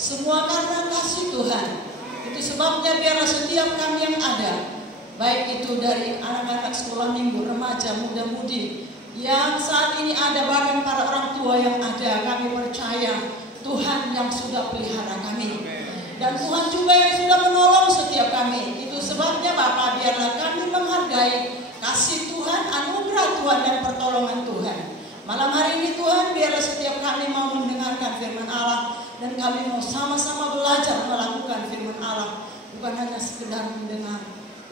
Semua karena kasih Tuhan. Itu sebabnya biarlah setiap kami yang ada, baik itu dari anak-anak sekolah minggu, remaja, muda-mudi, yang saat ini ada, bahkan para orang tua yang ada, kami percaya Tuhan yang sudah pelihara kami. Dan Tuhan juga yang sudah menolong setiap kami. Itu sebabnya Bapak, biarlah kami menghargai kasih Tuhan, anugerah Tuhan dan pertolongan Tuhan. Malam hari ini Tuhan, biarlah setiap kami mau mendengarkan firman Allah, dan kami mau sama-sama belajar melakukan firman Allah. Bukan hanya sekedar mendengar,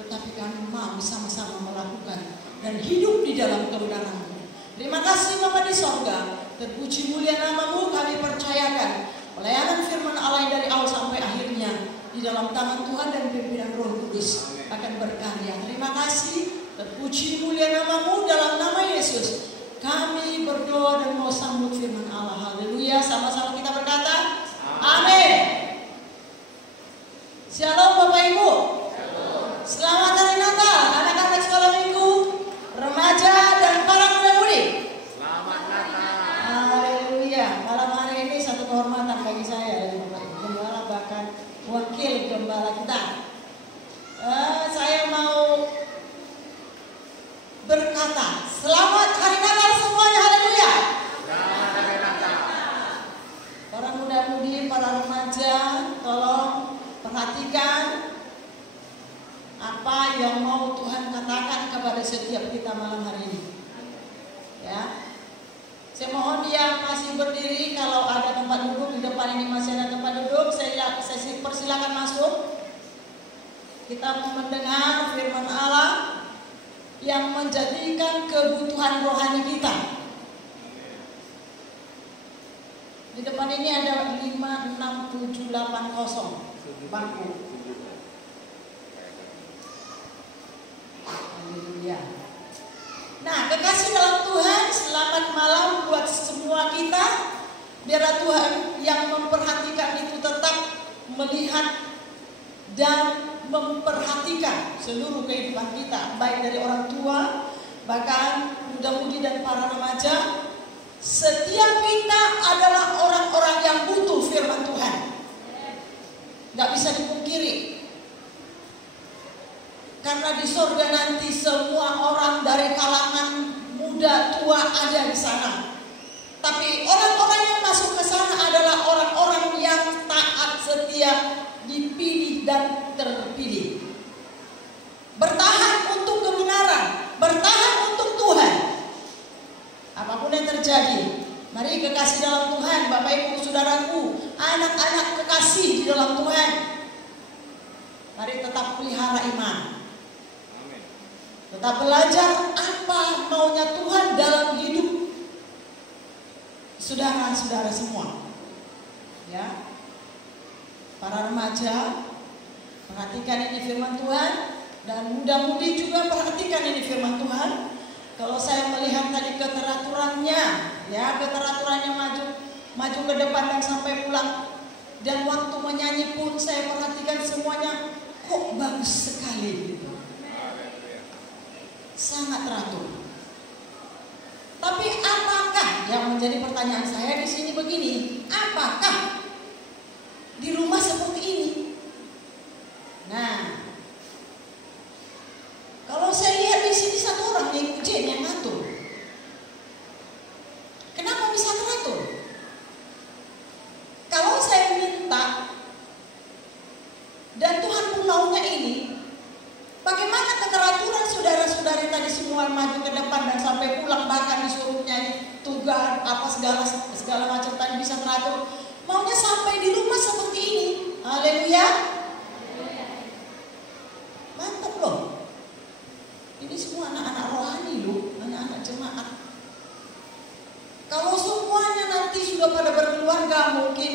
tetapi kami mau sama-sama melakukan dan hidup di dalam kebenaran-Mu. Terima kasih Bapa di sorga, terpuji mulia nama-Mu. Kami percayakan pelayanan firman Allah dari awal sampai akhirnya di dalam tangan Tuhan dan pimpinan Roh Kudus akan berkarya. Terima kasih, terpuji mulia nama-Mu. Dalam nama Yesus kami berdoa dan mau sambut firman Allah. Haleluya. Sama-sama kita berkata amin. Shalom Bapak Ibu. Selamat hari Natal anak-anak sekolah minggu, remaja dan para muda-mudi. Selamat Natal. Haleluya. Malam hari ini satu kehormatan bagi saya, gembala bahkan wakil gembala kita. Saya mau Natal. Selamat hari Natal semuanya, haleluya. Selamat hari Natal. Para muda-mudi, para remaja, tolong perhatikan apa yang mau Tuhan katakan kepada setiap kita malam hari ini. Ya. Saya mohon dia masih berdiri. Kalau ada tempat duduk di depan ini, masih ada tempat duduk, saya persilakan masuk. Kita mau mendengar firman Allah yang menjadikan kebutuhan rohani kita. Di depan ini ada 5, 6, 7, 8 kosong bangku. Haleluya. Nah, kekasih dalam Tuhan, selamat malam buat semua kita. Biarlah Tuhan yang memperhatikan itu tetap melihat dan memperhatikan seluruh kehidupan kita, baik dari orang tua, bahkan muda-mudi dan para remaja. Setiap kita adalah orang-orang yang butuh firman Tuhan. Gak bisa dipungkiri. Karena di surga nanti semua orang dari kalangan muda tua ada di sana. Tapi orang-orang yang masuk ke sana adalah orang-orang yang taat, setia, dipilih dan terpilih. Bertahan untuk kebenaran, bertahan untuk Tuhan. Apapun yang terjadi, mari kekasih dalam Tuhan, Bapak Ibu Saudaraku, anak-anak kekasih di dalam Tuhan, mari tetap pelihara iman. Tetap belajar apa maunya Tuhan dalam hidup saudara-saudara semua. Ya. Para remaja, perhatikan ini firman Tuhan, dan muda-mudi juga perhatikan ini firman Tuhan. Kalau saya melihat tadi keteraturannya, ya, keteraturannya maju ke depan dan sampai pulang, dan waktu menyanyi pun saya perhatikan semuanya kok bagus sekali gitu. Sangat teratur. Tapi apakah, yang menjadi pertanyaan saya di sini begini, apakah di rumah seperti ini? Nah, kalau saya lihat di sini satu orang yang ngatur. Kenapa bisa teratur? Kalau saya minta dan Tuhan pun maunya ini, bagaimana keteraturan saudara-saudari tadi semua maju ke depan dan sampai pulang, bahkan disuruh nyanyi tugas apa segala macam tadi bisa teratur. Maunya sampai di rumah seperti ini. Haleluya. Mantap loh. Ini semua anak-anak rohani loh, anak-anak jemaat. Kalau semuanya nanti sudah pada berkeluarga, mungkin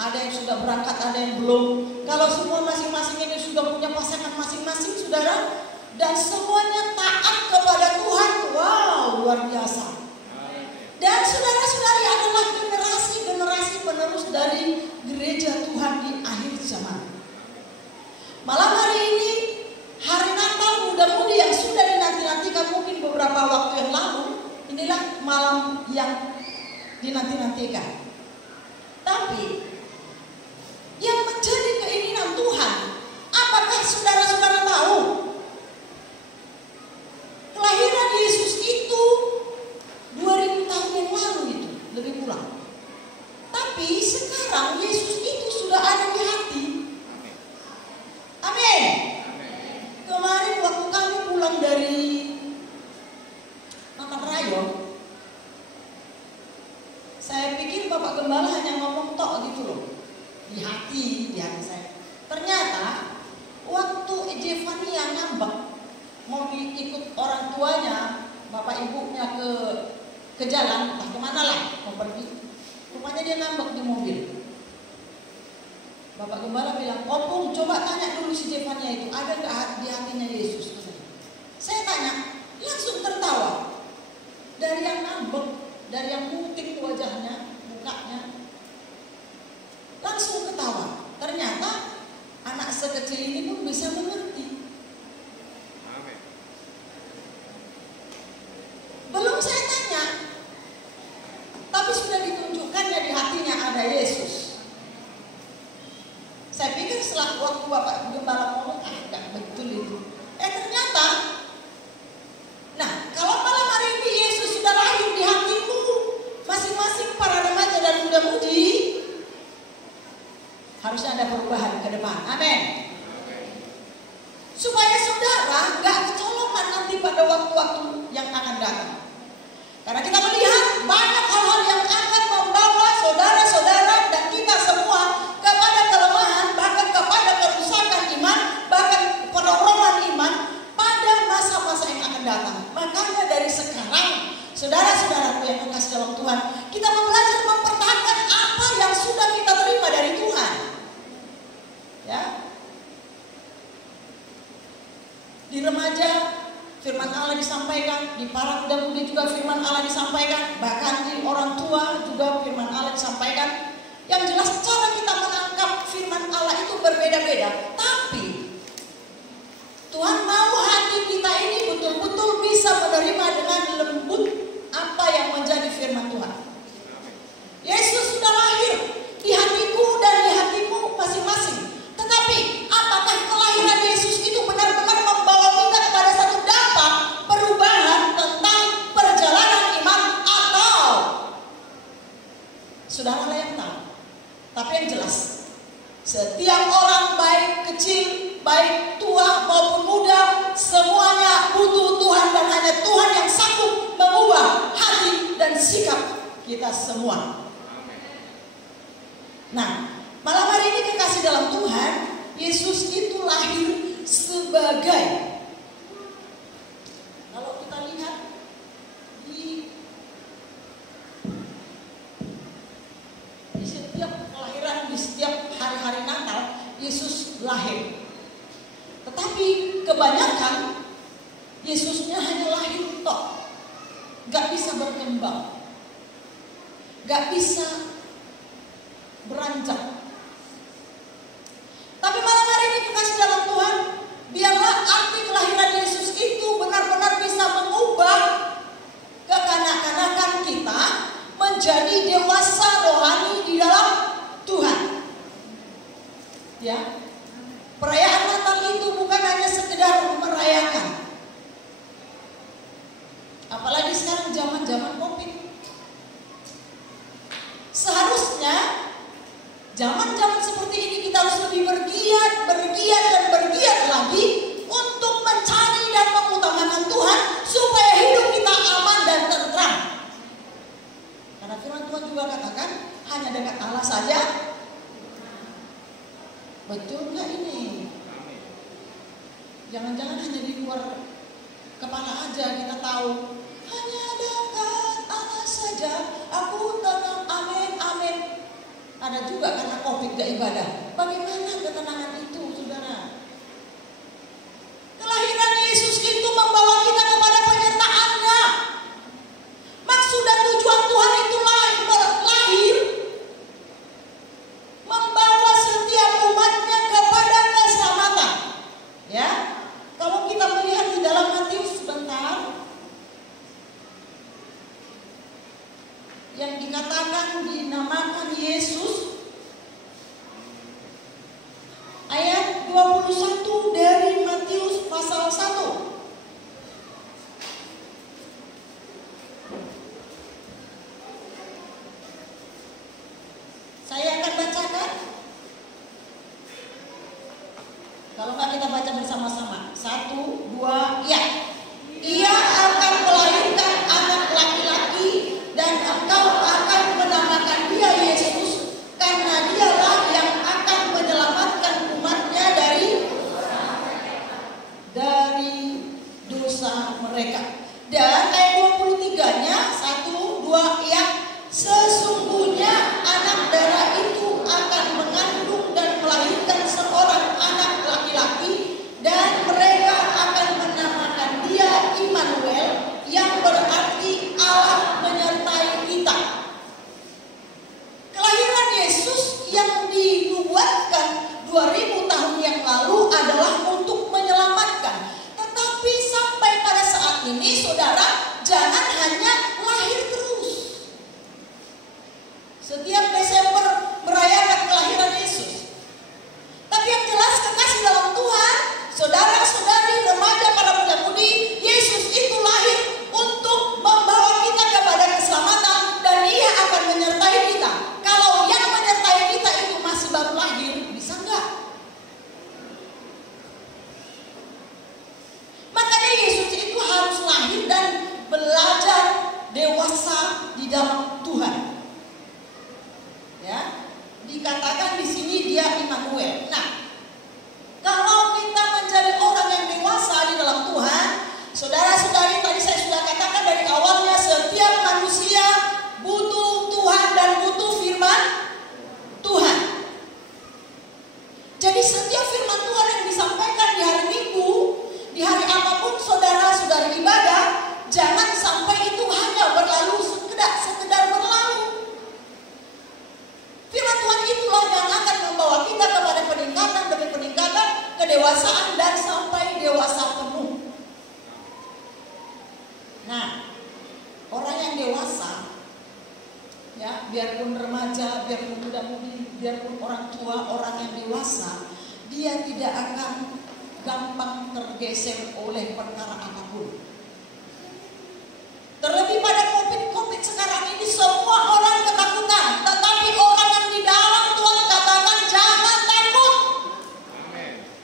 ada yang sudah berangkat, ada yang belum. Kalau semua masing-masing ini sudah punya pasangan masing-masing, saudara, dan semuanya taat kepada Tuhan, wow, luar biasa. Dan saudara-saudari adalah generasi penerus dari gereja Tuhan di akhir zaman. Malam hari ini, hari Natal muda-mudi yang sudah dinanti-nantikan mungkin beberapa waktu yang lalu, inilah malam yang dinanti-nantikan. Tapi yang menjadi keinginan Tuhan, apakah saudara-saudara tahu? Kelahiran Yesus itu 2000 tahun yang lalu itu, lebih kurang. Tapi sekarang Yesus itu sudah ada di hati. Amin. Kemarin waktu kami pulang dari makan rayong, saya pikir Bapak Gembala hanya ngomong tok gitu loh. Di hati saya. Ternyata waktu Jevania ngambek mau ikut orang tuanya, bapak ibunya ke jalan, entah kemana lah mau pergi. Rupanya dia ngambek di mobil. Bapak Gembala bilang, "Opung, coba tanya dulu si Jevania itu, ada nggak di hatinya Yesus?" Saya tanya, langsung tertawa. Dari yang ngambek, dari yang putih wajahnya, mukanya, langsung ketawa. Ternyata anak sekecil ini pun bisa mengerti. Belum saya tanya, tapi sudah ditunjukkannya di hatinya ada Yesus. Saya pikir setelah waktu Bapak Gembala ngomong, enggak betul itu. Ternyata, nah kalau malam pada waktu-waktu yang akan datang. Karena kita melihat banyak hal-hal yang akan membawa saudara-saudara dan kita semua kepada kelemahan, bahkan kepada kerusakan iman, bahkan penurunan iman pada masa-masa yang akan datang. Makanya dari sekarang, saudara-saudaraku yang kekasih dalam Tuhan, kita belajar mempertahankan apa yang sudah kita terima dari Tuhan. Ya. Di remaja firman Allah disampaikan, di para muda-mudi juga firman Allah disampaikan, bahkan di orang tua juga firman Allah disampaikan. Yang jelas cara kita menangkap firman Allah itu berbeda-beda, tapi Tuhan mau hati kita ini betul-betul bisa menerima dengan lembut apa yang menjadi firman Tuhan. Yesus sudah lahir di hatiku dan di hatimu masing-masing. Tetapi apakah kelahiran Yesus itu benar-benar membawa kita kepada satu dampak perubahan tentang perjalanan iman, atau saudara yang tahu? Tapi yang jelas, setiap orang baik kecil, baik tua maupun muda, semuanya butuh Tuhan, dan hanya Tuhan yang sanggup mengubah hati dan sikap kita semua. Nah, malam hari ini kekasih dalam Tuhan, Yesus itu lahir sebagai, kalau kita lihat di setiap kelahiran, di setiap hari-hari Natal, Yesus lahir. Tetapi kebanyakan Yesusnya hanya lahir tok, gak bisa berkembang, gak bisa beranjak. Tapi malam hari ini kekasih dalam Tuhan, biarlah arti kelahiran Yesus itu benar-benar bisa mengubah kekanak-kanakan kita menjadi dewasa rohani di dalam Tuhan. Ya, perayaan Natal itu bukan hanya sekedar merayakan. Apalagi sekarang zaman-zaman Covid. Seharusnya zaman-zaman seperti ini kita harus lebih bergiat lagi untuk mencari dan mengutamakan Tuhan supaya hidup kita aman dan tentram. Karena firman Tuhan juga katakan hanya dekat Allah saja. Betul nggak ini? Jangan-jangan hanya di luar kepala aja kita tahu. Hanya dekat Allah saja, aku tenang, amin, amin. Ada juga karena Covid gak ibadah. Bagaimana ketenangan itu, saudara? Kelahiran Yesus itu membawa kita kepada penyertaan-Nya. Maksud dan tujuan Tuhan itu lahir membawa setiap umatnya kepada keselamatan. Ya, kalau kita melihat di dalam Matius sebentar, yang dikatakan dinamakan Yesus, ayat 21 dari Matius pasal 1. Saya akan bacakan. Kalau nggak kita baca bersama-sama. 1, 2, ya. Ia akan melahirkan anak laki-laki, dan engkau akan menamakan dia Yesus, karena dialah yang akan menyelamatkan umatnya dari dosa mereka. Dan ayat 23-nya, 1, 2, ya. Sesungguhnya anak darah itu akan mengandung dan melahirkan seorang anak laki-laki, dan mereka akan menamakan dia Immanuel, yang berarti Allah menyertai kita. Kelahiran Yesus yang dinubuatkan 2000 tahun yang lalu adalah untuk menyelamatkan. Tetapi sampai pada saat ini, saudara, jangan hanya lahir terus. Setiap Desember merayakan kelahiran Yesus. Nah, orang yang dewasa, ya, biarpun remaja, biarpun muda-mudi, biarpun orang tua, orang yang dewasa, dia tidak akan gampang tergeser oleh perkara apapun. Terlebih pada COVID sekarang ini, semua orang ketakutan, tetapi orang yang di dalam Tuhan katakan jangan takut.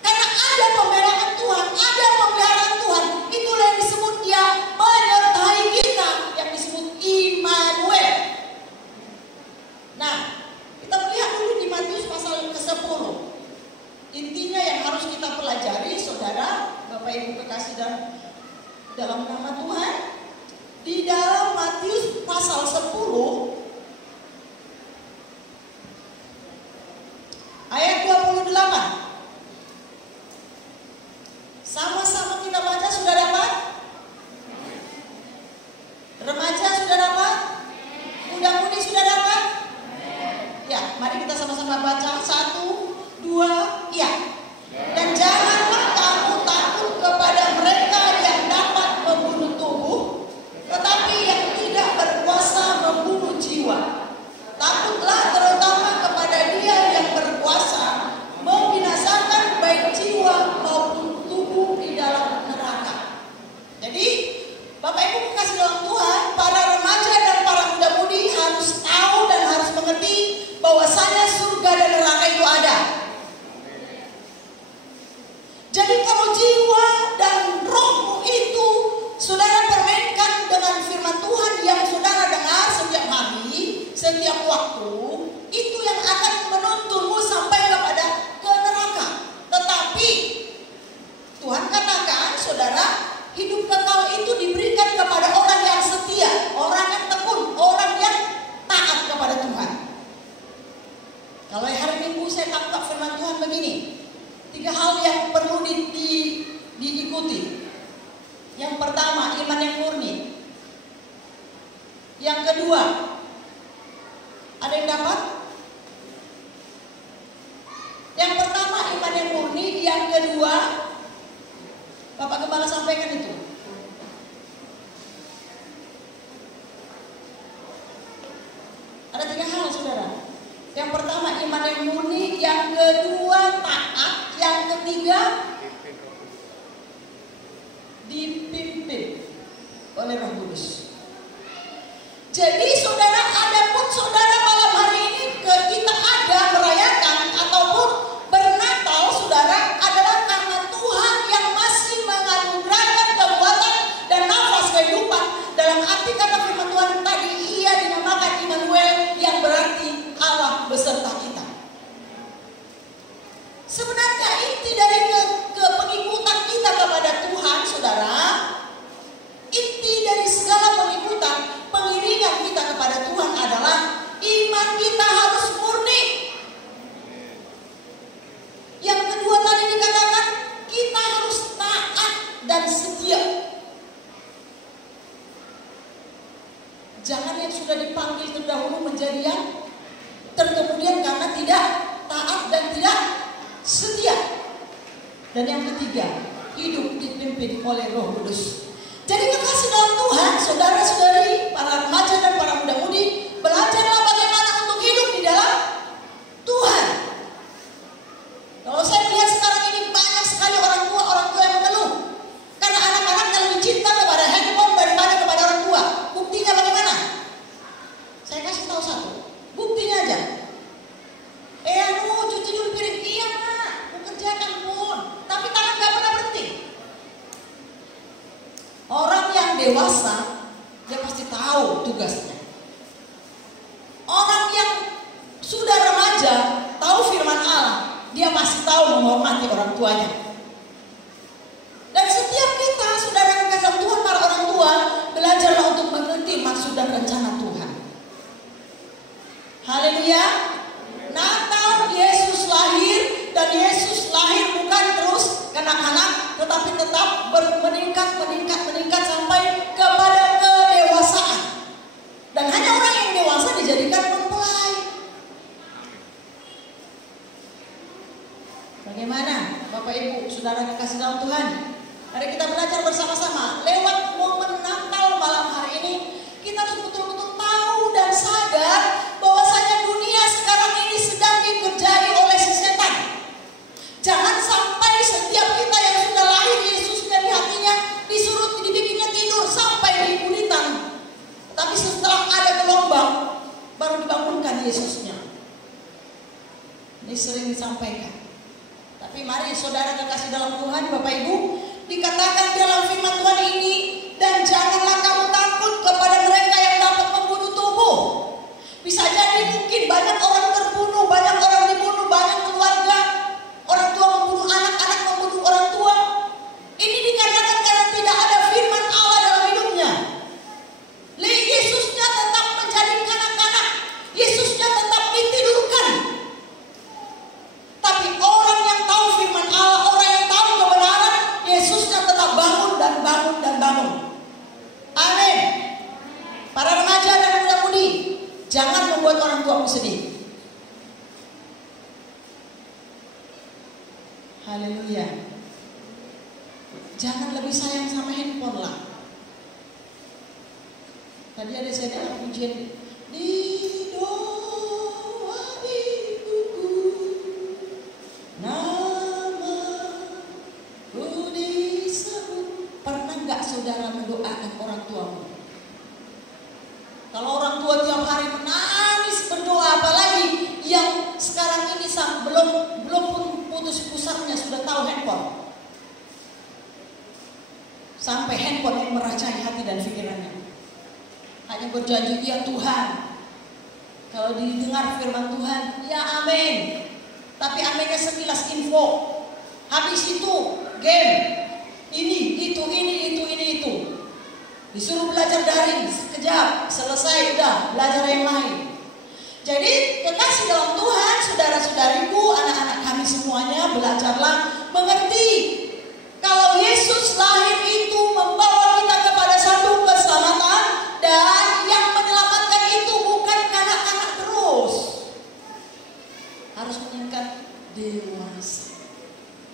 Karena ada pembelaan Tuhan, ada pemeliharaan Tuhan. Itulah yang disebut Dia menyertai kita, yang disebut Immanuel. Nah, kita melihat dulu di Matius pasal ke-10. Intinya yang harus kita pelajari, saudara, Bapak Ibu kekasih dalam nama Tuhan, di dalam Matius pasal 10 ayat 28. Sama-sama kita baca, sudah dapat? Remaja sudah dapat? Muda-mudi sudah dapat? Ya, mari kita sama-sama baca. 1, 2, ya. Dan janganlah kamu takut kepada mereka yang dapat membunuh tubuh, tetapi yang tidak berkuasa membunuh jiwa. Takutlah terutama kepada Dia yang berkuasa membinasakan baik jiwa maupun tubuh di dalam neraka. Jadi, Bapak Ibu kekasih dalam Tuhan, para remaja dan para muda-mudi harus tahu dan harus mengerti bahwasanya surga dan neraka itu ada. Jadi kalau jiwa dan rohmu itu saudara permainkan dengan firman Tuhan yang saudara dengar setiap hari, setiap waktu, itu yang akan menuntunmu sampai kepada ke neraka. Tetapi Tuhan katakan, saudara, hidup kekal itu diberikan kepada orang yang setia, orang yang tekun, orang yang taat kepada Tuhan. Kalau hari Minggu saya tangkap firman Tuhan begini, 3 hal yang perlu diikuti. Yang pertama, iman yang murni. Yang kedua, ada yang dapat? Yang pertama, iman yang murni. Yang kedua, Bapak Gembala sampaikan itu. Ada 3 hal, saudara. Yang pertama, iman yang murni. Yang kedua, taat. Yang ketiga, dipimpin oleh Roh Kudus. Jadi saudara, adapun saudara malam hari ini kita ada merayakan ataupun bernatal, saudara, adalah karena Tuhan yang masih menganugerahkan kekuatan dan nafas kehidupan. Dalam arti kata firman Tuhan tadi, Ia dinamakan Immanuel, yang berarti Allah beserta kita. Sebenarnya inti dari pengikutan kita kepada Tuhan, saudara, inti dari segala pengikutan, pengiringan kita kepada Tuhan adalah iman kita harus murni. Yang kedua tadi dikatakan, kita harus taat dan setia. Jangan yang sudah dipanggil terdahulu menjadi yang terkemudian karena tidak taat dan tidak setia. Dan yang ketiga, hidup dipimpin oleh Roh Kudus. Jadi kekasih dalam Tuhan, saudara-saudari, para remaja dan para muda-mudi, belajarlah bagaimana untuk hidup di dalam Tuhan. Kalau saya melihat sekarang ini banyak sekali orang tua yang mengeluh karena anak-anaknya lebih cinta kepada handphone daripada kepada orang tua. Buktinya bagaimana? Saya kasih tahu satu, buktinya aja. Cuci dulu piring. Iya Mak, mau kerjakan pun, tapi tangan gak pernah berhenti. Orang yang dewasa, dia pasti tahu tugasnya. Orang yang sudah remaja, tahu firman Allah, dia pasti tahu menghormati orang tuanya. Dan setiap kita, saudara yang kasih Tuhan, para orang tua, belajarlah untuk mengerti maksud dan rencana Tuhan. Haleluya. Natal, Yesus lahir, dan Yesus lahir bukan terus kanak-kanak, tetapi tetap meningkat sampai kepada kedewasaan. Dan hanya orang yang dewasa dijadikan mempelai. Bagaimana Bapak Ibu, saudara yang kasih dalam Tuhan? Mari kita belajar bersama-sama lewat momen Natal Yesusnya. Ini sering disampaikan. Tapi mari saudara kekasih dalam Tuhan, Bapak Ibu, dikatakan dalam firman Tuhan ini, dan janganlah kamu takut kepada mereka yang dapat membunuh tubuh. Bisa jadi mungkin banyak orang terbunuh, banyak orang dibunuh, banyak keluarga, orang tua membunuh anak, anak membunuh orang tua. Ini dikatakan karena tidak ada firman Allah dalam hidupnya. Yesusnya tetap menjadi kanak-kanak, Yesusnya tetap ditidurkan. Tapi orang yang tahu firman Allah, orang yang tahu kebenaran, Yesusnya tetap bangun dan bangun dan bangun. Amin. Para remaja dan muda-mudi, jangan membuat orang tuamu sedih. Haleluya. Jangan lebih sayang sama handphone lah. Tadi ada saya dengar pujian, di doa ibuku namaku disebut. Pernah nggak saudara mendoakan orang tuamu? Kalau orang tua tiap hari menangis berdoa, apalagi yang sekarang ini belum putus pusarnya sudah tahu handphone. Sampai handphone yang merajai hati dan pikirannya. Hanya berjanji, ya Tuhan. Kalau didengar firman Tuhan, ya amin. Tapi aminnya sekilas info. Habis itu game. Ini, itu. Disuruh belajar daring sekejap, selesai udah belajar yang lain. Jadi kekasih dalam Tuhan, saudara-saudariku, anak-anak kami semuanya, belajarlah mengerti kalau Yesus lahir itu membawa kita kepada satu keselamatan, dan yang menyelamatkan itu bukan kanak-kanak terus, harus meningkat dewasa.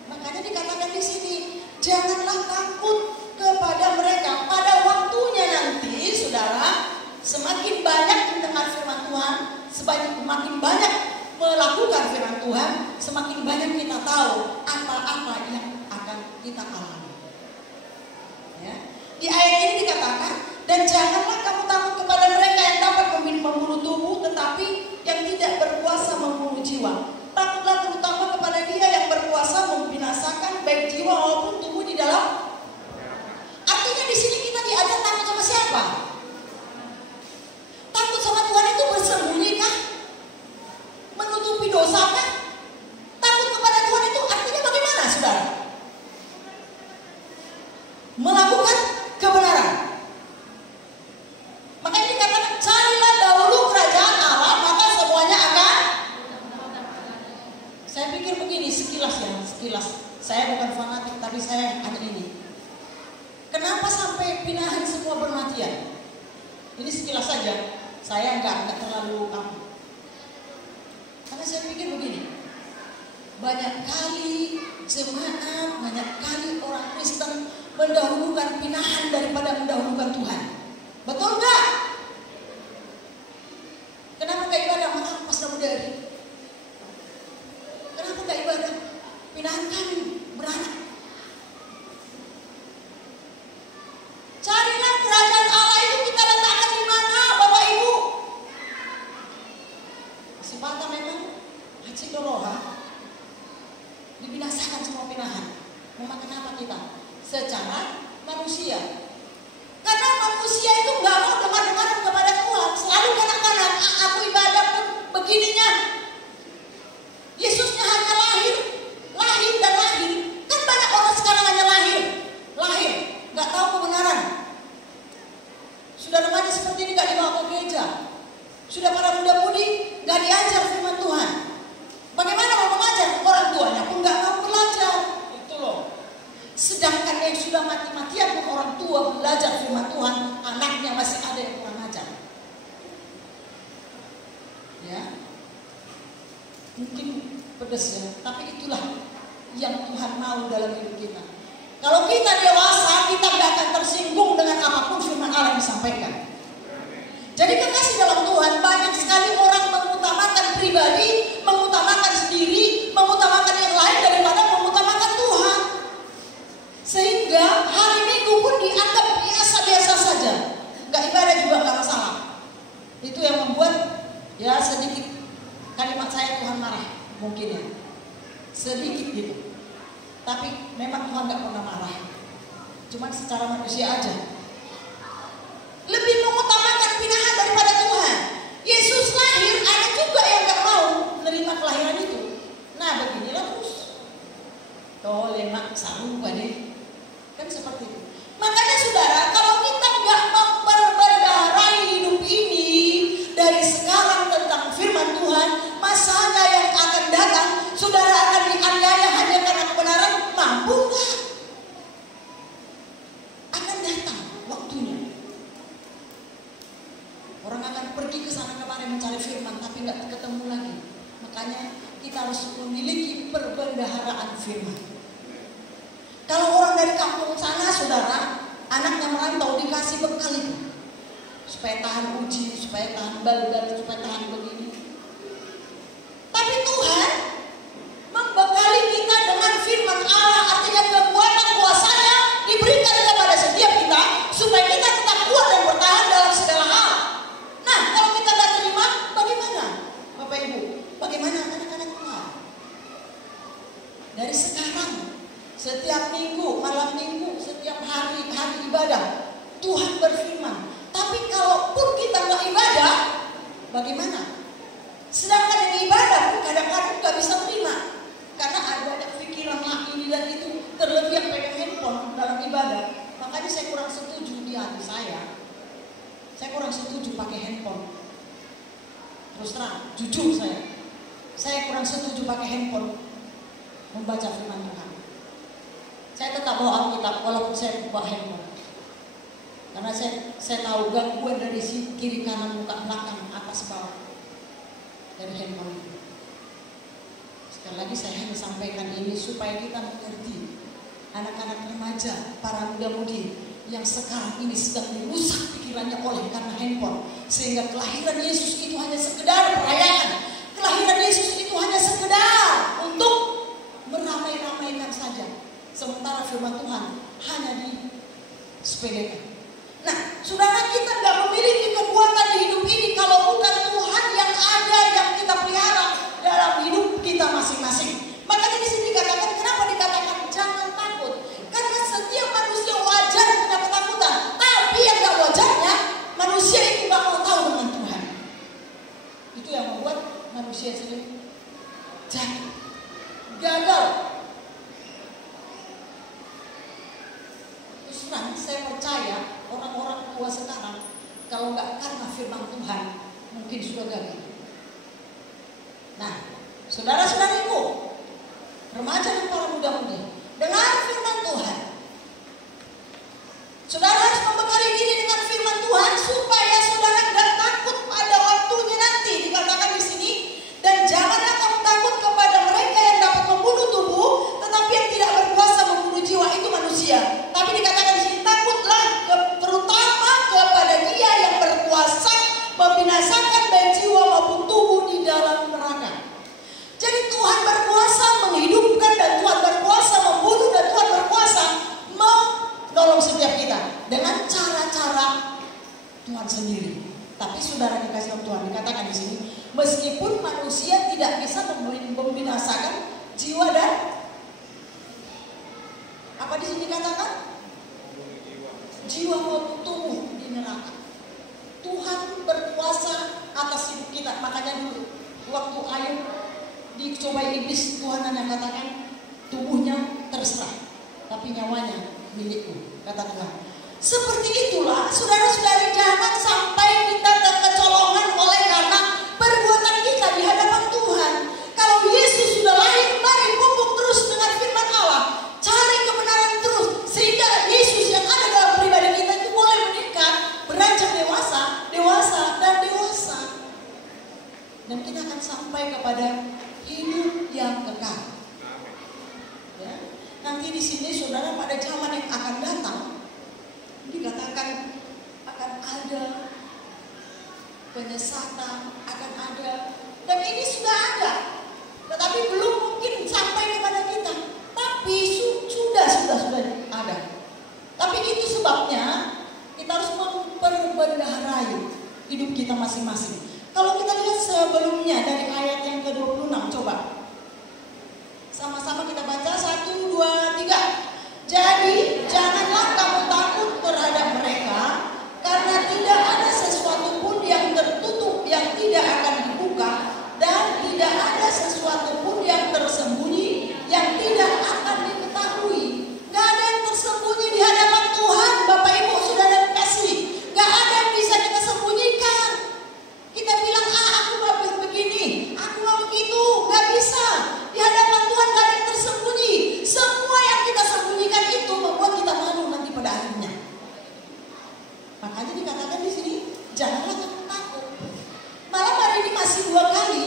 Makanya dikatakan di sini, janganlah takut kepada mereka. Pada waktunya nanti, saudara, semakin banyak mendengar firman Tuhan, semakin banyak melakukan firman Tuhan, semakin banyak kita tahu apa-apa yang akan kita alami. Ya. Di ayat ini dikatakan, dan janganlah kamu takut kepada mereka yang dapat membunuh tubuh, tetapi yang tidak berkuasa membunuh jiwa. Takutlah terutama kepada Dia yang berkuasa membinasakan baik jiwa maupun tubuh di dalam. Artinya di sini kita diajar takut sama siapa? Takut sama Tuhan itu bersembunyi kah? Menutupi dosa kah? Takut kepada Tuhan itu artinya bagaimana, saudara? Melakukan kebenaran. Makanya dikatakan, carilah dahulu kerajaan Allah, maka semuanya akan. Saya pikir begini, sekilas. Saya bukan fanatik, tapi saya ada ini. Kenapa sampai pinahan semua bermatian? Ini sekilas saja. Saya enggak terlalu karena saya pikir begini. Banyak kali jemaat, banyak kali orang Kristen mendahulukan pinahan daripada mendahulukan Tuhan. Betul enggak? Kenapa enggak ibadah? Maaf, Pastor Mudari. Kenapa enggak ibadah? Pinahan kami beranak. Carilah kerajaan Allah itu kita letakkan di mana, Bapak Ibu? Si Pata memang Haji Doroha dibinasakan semua pinahan. Memakan apa kita? Secara manusia. Karena manusia itu nggak mau dengar kepada Tuhan. Selalu kanak-kanak, aku ibadah pun begininya. Yesusnya hanya lahir dan lahir. Kan banyak orang sekarang hanya lahir, nggak tahu kebenaran. Sudah remaja seperti ini nggak dibawa ke gereja. Sudah para muda-mudi nggak diajar firman Tuhan. Bagaimana mau mengajar? Orang tuanya pun nggak mau belajar. Itu loh. Sedangkan yang sudah mati-matian pun orang tua belajar firman Tuhan, anaknya masih ada yang kurang ajar. Ya, mungkin pedas ya, tapi itulah yang Tuhan mau dalam hidup kita. Kalau kita dewasa, kita tidak akan tersinggung dengan apapun firman Allah yang disampaikan. Jadi kekasih dalam Tuhan, banyak sekali orang mengutamakan pribadi, mengutamakan sendiri, mengutamakan yang lain daripada mengutamakan Tuhan. Sehingga hari Minggu pun dianggap biasa-biasa saja. Gak ibadah juga gak masalah. Itu yang membuat ya sedikit mungkin ya, sedikit gitu. Tapi memang Tuhan gak pernah marah. Cuma secara manusia aja. Lebih mengutamakan pinahan daripada Tuhan. Yesus lahir, ada juga yang gak mau menerima kelahiran itu. Nah beginilah terus. Toh lemak sarung badai. Kan seperti itu. Makanya saudara, kalau kita gak memperbendaharai hidup ini dari sekarang tentang firman Tuhan, masanya yang akan datang, saudara akan dianiaya hanya karena kebenaran. Mampu gak? Akan datang waktunya. Orang akan pergi ke sana kemari mencari firman, tapi gak ketemu lagi. Makanya kita harus memiliki perbendaharaan firman. Kalau orang dari kampung sana, saudara, anaknya merantau dikasih bekal itu, supaya tahan uji, supaya tahan bal-bal, supaya tahan begini. Tapi Tuhan membekali kita dengan firman Allah, artinya kekuatan kuasanya diberikan kepada setiap kita, supaya kita tetap kuat dan bertahan dalam segala hal. Nah, kalau kita tidak terima, bagaimana? Bapak Ibu, bagaimana anak-anak Tuhan? Dari sekarang, setiap minggu, malam minggu, setiap hari ibadah, Tuhan berfirman. Tapi kalaupun kita nggak ibadah, bagaimana? Sedangkan yang ibadah pun kadang-kadang nggak bisa terima, karena ada pikiran ini dan itu, terlebih yang pegang handphone dalam ibadah. Makanya saya kurang setuju di hati saya. Saya kurang setuju pakai handphone. Terus terang, jujur saya kurang setuju pakai handphone membaca firman Tuhan. Saya tetap bawa Alkitab walaupun saya bawa handphone. Karena saya tahu gangguan dari kiri kanan muka belakang atas bawah dari handphone itu. Sekali lagi saya hanya sampaikan ini supaya kita mengerti anak-anak remaja, para muda-mudi yang sekarang ini sedang dirusak pikirannya oleh karena handphone, sehingga kelahiran Yesus itu hanya sekedar perayaan. Kelahiran Yesus itu hanya sekedar untuk meramai-ramaikan saja. Sementara firman Tuhan hanya disepelekan. Nah, saudara, kita nggak memiliki kekuatan di hidup ini kalau bukan Tuhan yang ada, yang kita pelihara dalam hidup kita masing-masing. Makanya di sini dikatakan, kenapa dikatakan jangan takut? Karena setiap manusia wajar punya ketakutan. Tapi yang nggak wajarnya, manusia itu nggak mau tahu dengan Tuhan. Itu yang membuat manusia sendiri jatuh, gagal. Saya percaya orang-orang tua sekarang kalau nggak karena firman Tuhan mungkin sudah gagal. Nah, saudara-saudariku, remaja dan para muda-mudi, dengar firman Tuhan. Saudara harus membekali diri dengan firman Tuhan supaya saudara nggak takut pada waktunya nanti. Dikatakan di sini, dan janganlah kamu takut kepada mereka yang dapat membunuh tubuh, tetapi yang tidak berkuasa membunuh jiwa, itu manusia. Tapi dikatakan di sini, takutlah terutama kepada Dia yang berkuasa membinasakan baik jiwa maupun tubuh di dalam neraka. Jadi Tuhan berkuasa menghidupkan, dan Tuhan berkuasa membunuh, dan Tuhan berkuasa menolong setiap kita dengan cara-cara Tuhan sendiri. Tapi saudara dikasih oleh Tuhan, dikatakan di sini, meskipun manusia tidak bisa membinasakan jiwa dan apa di sini dikatakan? Jiwa maupun tubuh di neraka. Tuhan berkuasa atas hidup kita. Makanya dulu waktu Ayub dicobai iblis, Tuhan hanya katakan tubuhnya terserah, tapi nyawanya milikku, kata Tuhan. Seperti itulah saudara-saudari, jangan sampai kita terkecolongan oleh karena perbuatan kita di hadapan Tuhan. Kalau Yesus sudah lahir, mari pupuk terus dengan firman Allah, cari kebenaran terus, sehingga Yesus yang ada dalam pribadi kita itu boleh meningkat, beranjak dewasa, dan kita akan sampai kepada hidup yang kekal. Ya. Nanti di sini saudara, pada zaman yang akan datang dikatakan akan ada penyesatan, akan ada, dan ini sudah ada, tetapi belum mungkin sampai kepada kita. Tapi sudah ada. Tapi itu sebabnya kita harus memperbendaharai hidup kita masing-masing. Kalau kita lihat sebelumnya dari ayat yang ke-26, coba janganlah kamu takut. Malam hari ini masih 2 kali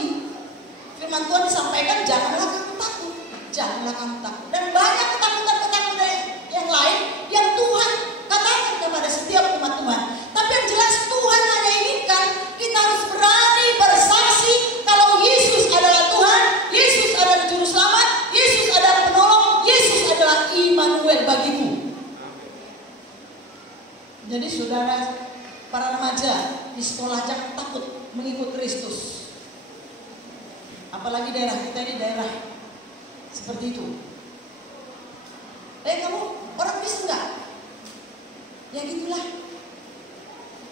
firman Tuhan disampaikan, janganlah kamu takut, janganlah kamu takut. Dan banyak ketakutan-ketakutan yang lain yang Tuhan katakan kepada setiap umat Tuhan. Tapi yang jelas Tuhan hanya inginkan kita harus berani bersaksi kalau Yesus adalah Tuhan, Yesus adalah Juru Selamat, Yesus adalah Penolong, Yesus adalah Immanuel bagimu. Jadi saudara, para remaja di sekolah jangan takut mengikut Kristus. Apalagi daerah kita ini daerah seperti itu. Kamu orang Kristen enggak? Ya gitulah.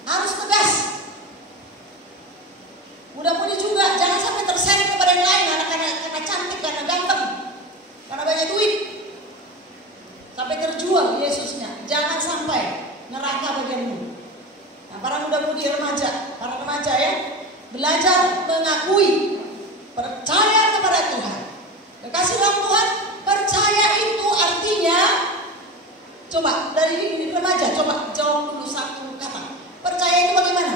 Harus tegas. Mudah-mudahan juga jangan sampai terseret kepada yang lain karena cantik, karena ganteng, karena banyak duit. Sampai terjual Yesusnya. Jangan sampai neraka bagianmu. Nah, para muda-mudi remaja, para remaja ya, belajar mengakui, percaya kepada Tuhan. Kekasih dalam Tuhan, percaya itu artinya, coba dari remaja, coba jawab dulu satu kata. Percaya itu bagaimana?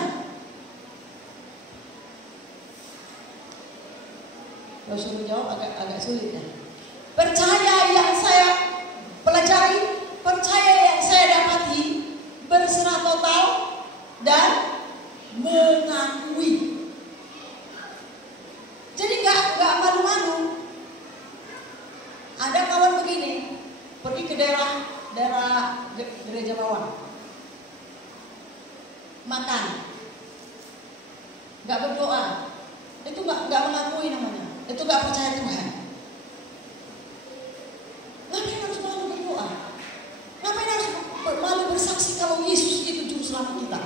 Kalau suruh jawab agak sulit ya. Percaya yang saya pelajari, percaya yang saya dapati, berserah total dan mengakui. Jadi nggak malu-malu. Ada kawan begini, pergi ke daerah gereja bawah, makan, nggak berdoa, itu nggak mengakui namanya, itu nggak percaya Tuhan. Ngapain harus malu berdoa? Ngapain harus malu bersaksi kalau Yesus itu Juru Selamat kita?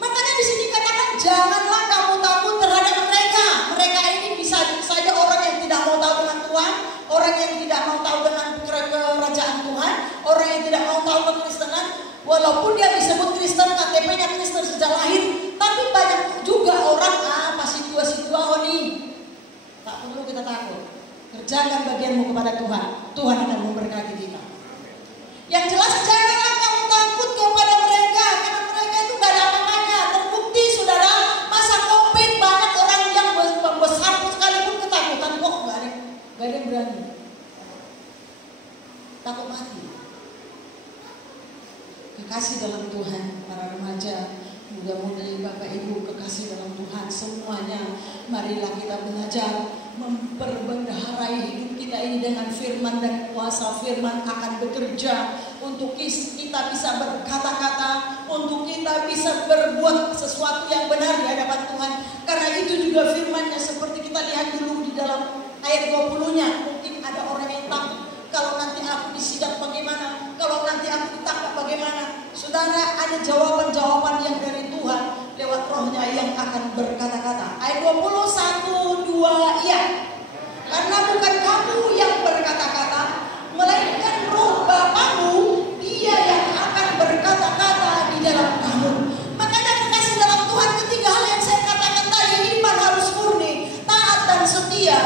Makanya di sini katakan janganlah kamu takut terhadap mereka. Mereka ini bisa saja orang yang tidak mau tahu dengan Tuhan, orang yang tidak mau tahu dengan kerajaan Tuhan, orang yang tidak mau tahu kekristenan. Walaupun dia disebut Kristen, KTP-nya Kristen sejak lahir, tapi banyak juga orang masih tua nih. Tak perlu kita takut. Kerjakan bagianmu kepada Tuhan. Tuhan akan memberkati kita. Yang jelas janganlah kamu takut kepada mereka, karena mereka itu gak ada apa-apanya. Terbukti saudara, masa COVID banyak orang yang besar sekalipun ketakutan kok gak ada yang berani. Takut mati. Kekasih dalam Tuhan, para remaja, muda-mudi, Bapak Ibu, kekasih dalam Tuhan semuanya, marilah kita belajar memperbendaharai hidup kita ini dengan firman dan kuasa firman akan bekerja untuk kita bisa berkata-kata, untuk kita bisa berbuat sesuatu yang benar di hadapan Tuhan. Karena itu juga firman-Nya seperti kita lihat dulu di dalam ayat 20-nya. Mungkin ada orang yang takut, kalau nanti aku disidang bagaimana, kalau nanti aku ditangkap bagaimana. Saudara, ada jawaban-jawaban yang dari Tuhan lewat Roh-Nya yang akan berkata-kata. Ayat 21, 2, iya. Karena bukan kamu yang berkata-kata, melainkan Roh Bapamu, Dia yang akan berkata-kata di dalam kamu. Makanya kekasih dalam Tuhan, ketiga hal yang saya katakan tadi, iman harus murni, taat dan setia,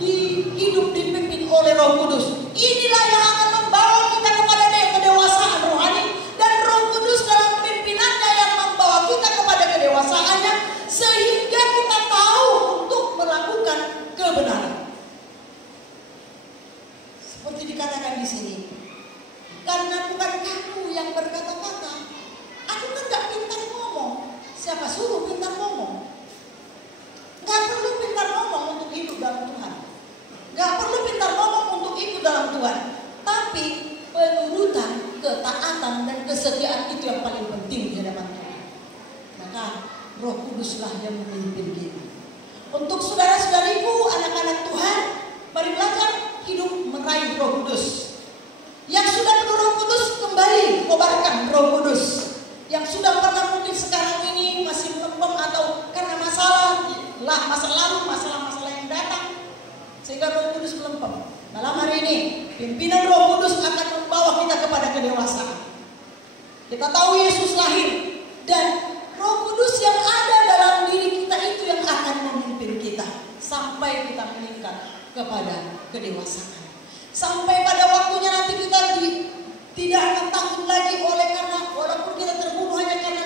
hidup dipimpin oleh Roh Kudus. Inilah yang akan membawa kita kepada kedewasaan rohani, dan Roh Kudus dalam pimpinannya yang membawa kita kepada kedewasaannya, sehingga kita tahu untuk melakukan kebenaran. Seperti dikatakan di sini, karena bukan kamu yang berkata-kata. Aku kan gak pintar ngomong. Siapa suruh pintar ngomong? Gak perlu pintar ngomong untuk hidup dalam Tuhan. Gak perlu pintar ngomong untuk hidup dalam Tuhan. Tapi penurutan, ketaatan dan kesetiaan itu yang paling penting di hadapan Tuhan. Maka Roh Kuduslah yang memimpin kita. Untuk saudara-saudariku, anak-anak Tuhan, mari belajar hidup meraih Roh Kudus. Yang sudah penuh Roh Kudus, kembali kobarkan Roh Kudus. Yang sudah pernah mungkin sekarang ini masih melempem atau karena masa lalu, masalah-masalah yang datang, sehingga Roh Kudus melempem. Malam hari ini, pimpinan Roh Kudus akan membawa kita kepada kedewasaan. Kita tahu Yesus lahir, dan Roh Kudus yang ada dalam diri kita itu yang akan memimpin kita sampai kita meningkat kepada kedewasaan. Sampai pada waktunya nanti kita tidak akan takut lagi oleh karena walaupun kita terbunuh hanya karena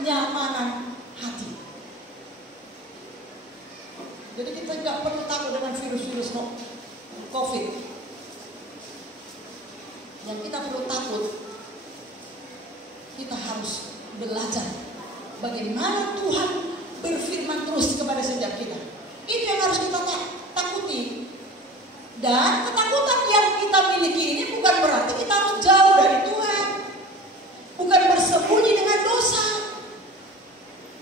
kenyamanan hati. Jadi kita nggak perlu takut dengan virus-virus COVID. Yang kita perlu takut, kita harus belajar bagaimana Tuhan berfirman terus kepada setiap kita. Itu yang harus kita takuti. Dan ketakutan yang kita miliki ini bukan berarti kita harus jauh dari Tuhan, bukan bersembunyi dengan dosa.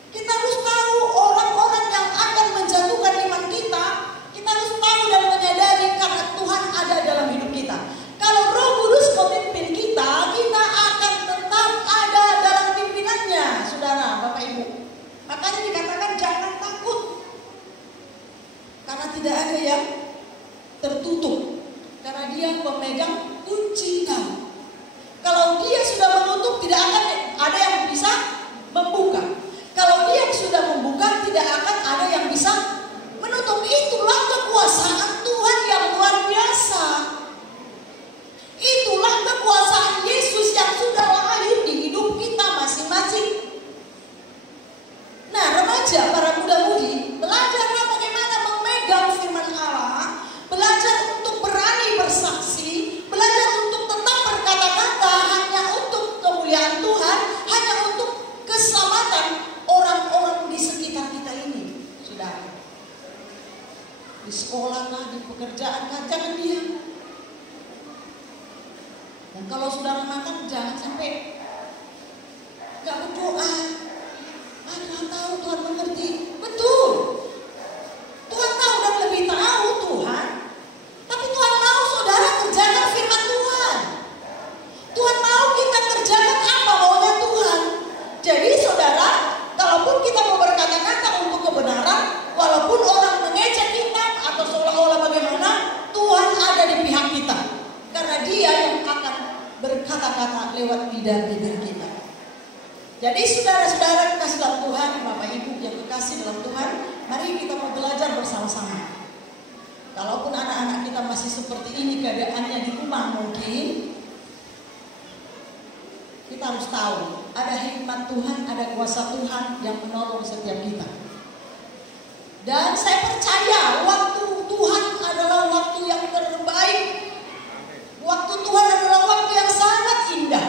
Kita harus tahu orang-orang yang akan menjatuhkan iman kita. Kita harus tahu dan menyadari karena Tuhan ada dalam hidup kita. Kalau Roh Kudus memimpin kita, kita akan tetap ada dalam pimpinannya, saudara, Bapak Ibu. Makanya dikatakan jangan takut, karena tidak ada yang tertutup, karena Dia pemegang kunci kamu. Kalau Dia sudah menutup, tidak akan ada yang bisa membuka. Kalau Dia sudah membuka, tidak akan ada yang bisa menutup. Itulah kekuasaan Tuhan yang luar biasa. Itulah kekuasaan Yesus yang sudah lahir di hidup kita masing-masing. Nah, remaja, para muda-mudi, belajarlah bagaimana memegang firman Allah, belajar untuk berani bersaksi, belajar untuk tetap berkata-kata hanya untuk kemuliaan Tuhan, hanya untuk keselamatan orang-orang di sekitar kita ini, saudara. Di sekolah lah, di pekerjaan kan, jangan diam. Dan kalau saudara makan, jangan sampai gak berdoa. Tuhan tahu, Tuhan mengerti. Betul, Tuhan tahu dan lebih tahu Tuhan. Tapi Tuhan mau saudara kerjakan firman Tuhan. Tuhan mau kita kerjakan apa maunya Tuhan. Jadi saudara, kalaupun kita mau berkata-kata untuk kebenaran, walaupun orang mengejek kita atau seolah-olah bagaimana, Tuhan ada di pihak kita. Karena Dia yang akan berkata-kata lewat bibir kita. Jadi saudara-saudara kekasih dalam Tuhan, Bapak Ibu yang kekasih dalam Tuhan, mari kita mau belajar bersama-sama. Kalaupun anak-anak kita masih seperti ini keadaannya di rumah mungkin, kita harus tahu ada hikmat Tuhan, ada kuasa Tuhan yang menolong setiap kita. Dan saya percaya waktu Tuhan adalah waktu yang terbaik. Waktu Tuhan adalah waktu yang sangat indah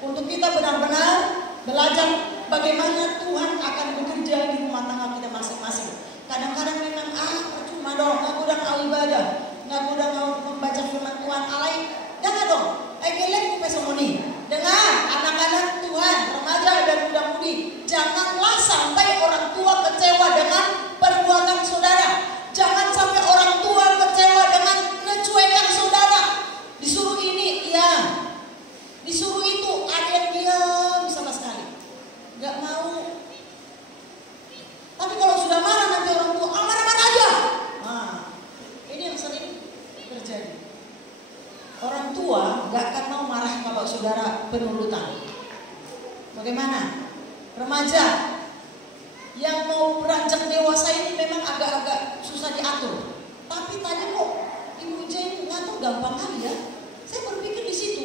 untuk kita benar-benar belajar bagaimana Tuhan akan bekerja di rumah tangga kita masing-masing. Kadang-kadang memang percuma dong, nggak gudang ibadah, nggak gudang membaca firman Tuhan alai, jangan dong. Ekelek pesomoni dengan anak-anak Tuhan, remaja dan muda-mudi, janganlah sampai orang tua kecewa dengan perbuatan saudara. Jangan sampai orang tua kecewa dengan ngecuekan saudara. Disuruh ini, ya. Disuruh itu, ada yang diam sama sekali, nggak mau. Tapi kalau sudah marah nanti orang tua, marah-marah aja. Nah, ini yang sering terjadi. Orang tua nggak akan mau marah kalau saudara penurutan. Bagaimana? Remaja yang mau beranjak dewasa ini memang agak-agak susah diatur. Tapi tadi kok Ibu Jane ngatur gampang kali ya. Saya berpikir di situ.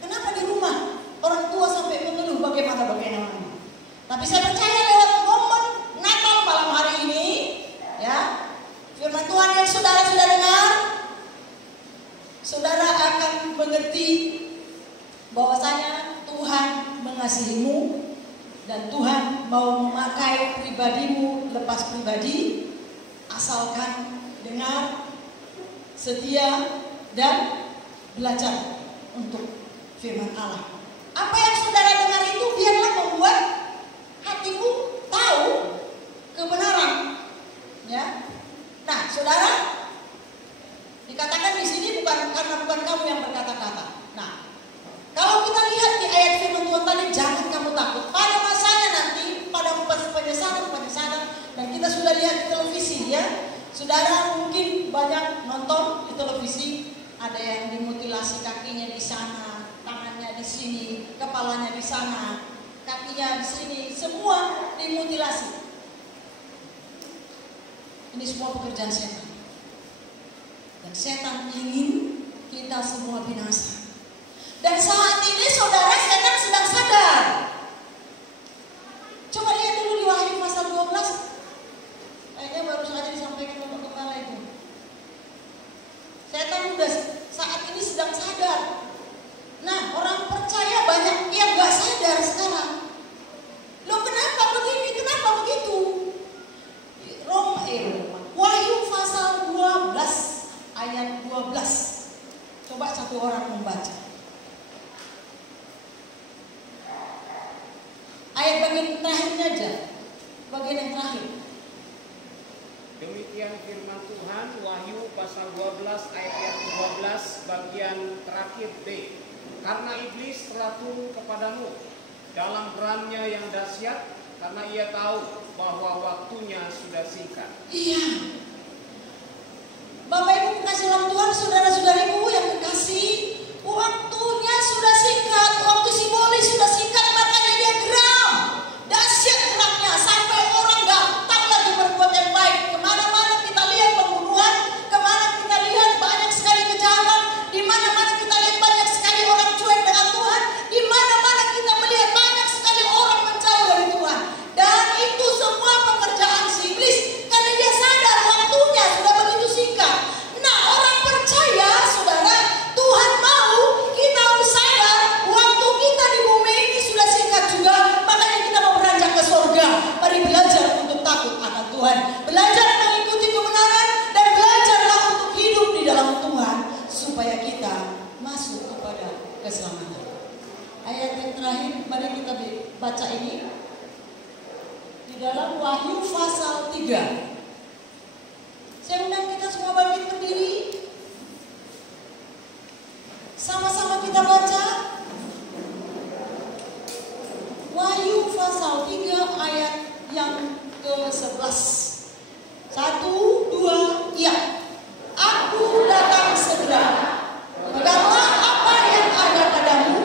Kenapa di rumah orang tua sampai mengeluh bagaimana. Tapi saya percaya lewat momen Natal malam hari ini, ya, firman Tuhan yang saudara sudah dengar, saudara akan mengerti bahwasanya Tuhan mengasihimu dan Tuhan mau memakai pribadimu lepas pribadi, asalkan dengar, setia, dan belajar untuk firman Allah. Apa yang saudara dengar itu biarlah membuat hatimu tahu kebenaran, ya. Nah, saudara, dikatakan di sini bukan kamu yang berkata-kata. Nah, kalau kita lihat di ayat firman Tuhan tadi, jangan kamu takut. Pada masanya nanti, pada penyesalan, dan kita sudah lihat di televisi, ya. Saudara mungkin banyak nonton di televisi, ada yang dimutilasi kakinya di sana, tangannya di sini, kepalanya di sana, kakinya di sini, semua dimutilasi. Ini semua pekerjaan setan. Dan setan ingin kita semua binasa. Dan saat ini saudara, setan sedang sadar. Ayat bagian terakhirnya aja, bagian yang terakhir. Demikian firman Tuhan, Wahyu pasal 12 ayat yang 12 bagian terakhir B. Karena iblis telah turun kepadamu dalam geramnya yang dahsyat, karena ia tahu bahwa waktunya sudah singkat. Iya. Bapak Ibu kasih dalam Tuhan, saudara-saudariku yang kekasih, waktunya sudah singkat, waktu simbolis sudah singkat, makanya dia geram. Dahsyat geramnya sampai orang gampang lagi berbuat yang baik. Kemana-mana kita lihat pembunuhan, kemana kita lihat banyak sekali kejahatan, di mana-mana kita lihat banyak sekali orang cuek dengan Tuhan, di mana-mana kita melihat banyak sekali orang menjauh dari Tuhan. Dan itu semua pekerjaan si iblis, karena dia sadar waktunya sudah begitu singkat. Nah, orang percaya, saudara, Tuhan mau kita harus sadar waktu kita di bumi ini sudah singkat juga. Makanya kita mau beranjak ke surga. Mari belajar untuk takut akan Tuhan, belajar mengikuti kebenaran, dan belajarlah untuk hidup di dalam Tuhan supaya kita masuk kepada keselamatan. Ayat yang terakhir, mari kita baca ini di dalam Wahyu pasal 3. Saya undang kita semua bangkit berdiri. Sama-sama kita baca Wahyu pasal 3 ayat yang ke-11. 1, 2, iya. Aku datang segera. Peganglah apa yang ada padamu,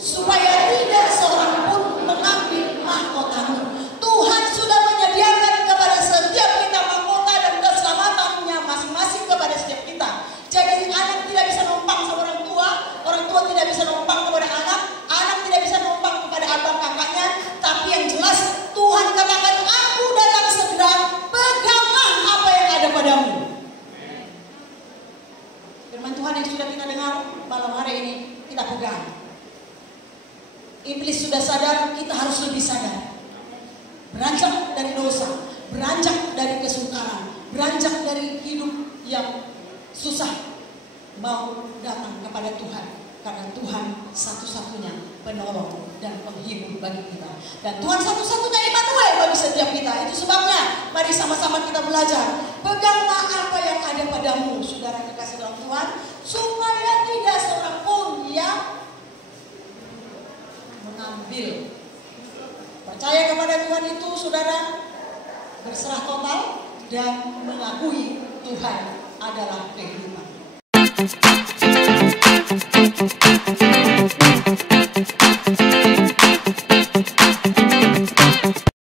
supaya tidak seorang pun mengambil mahkotamu. Tuhan sudah menyediakan kepada setiap kita mahkota dan keselamatannya masing-masing kepada setiap kita. Jadi anak tidak bisa numpang sama orang tua tidak bisa numpang kepada anak tidak bisa numpang kepada abang kakaknya. Tapi yang jelas Tuhan katakan, aku datang segera, peganglah apa yang ada padamu. Firman Tuhan yang sudah kita dengar malam hari ini, kita pegang. Iblis sudah sadar, kita harus lebih sadar. Beranjak dari dosa, beranjak dari kesukaran, beranjak dari hidup yang susah, mau datang kepada Tuhan, karena Tuhan satu-satunya penolong dan penghibur bagi kita, dan Tuhan satu-satunya Immanuel bagi setiap kita. Itu sebabnya mari sama-sama kita belajar. Peganglah apa yang ada padamu, saudara kekasih dalam Tuhan, supaya tidak seorang pun yang mengambil. Percaya kepada Tuhan itu, saudara, berserah total dan mengakui Tuhan adalah kehidupan.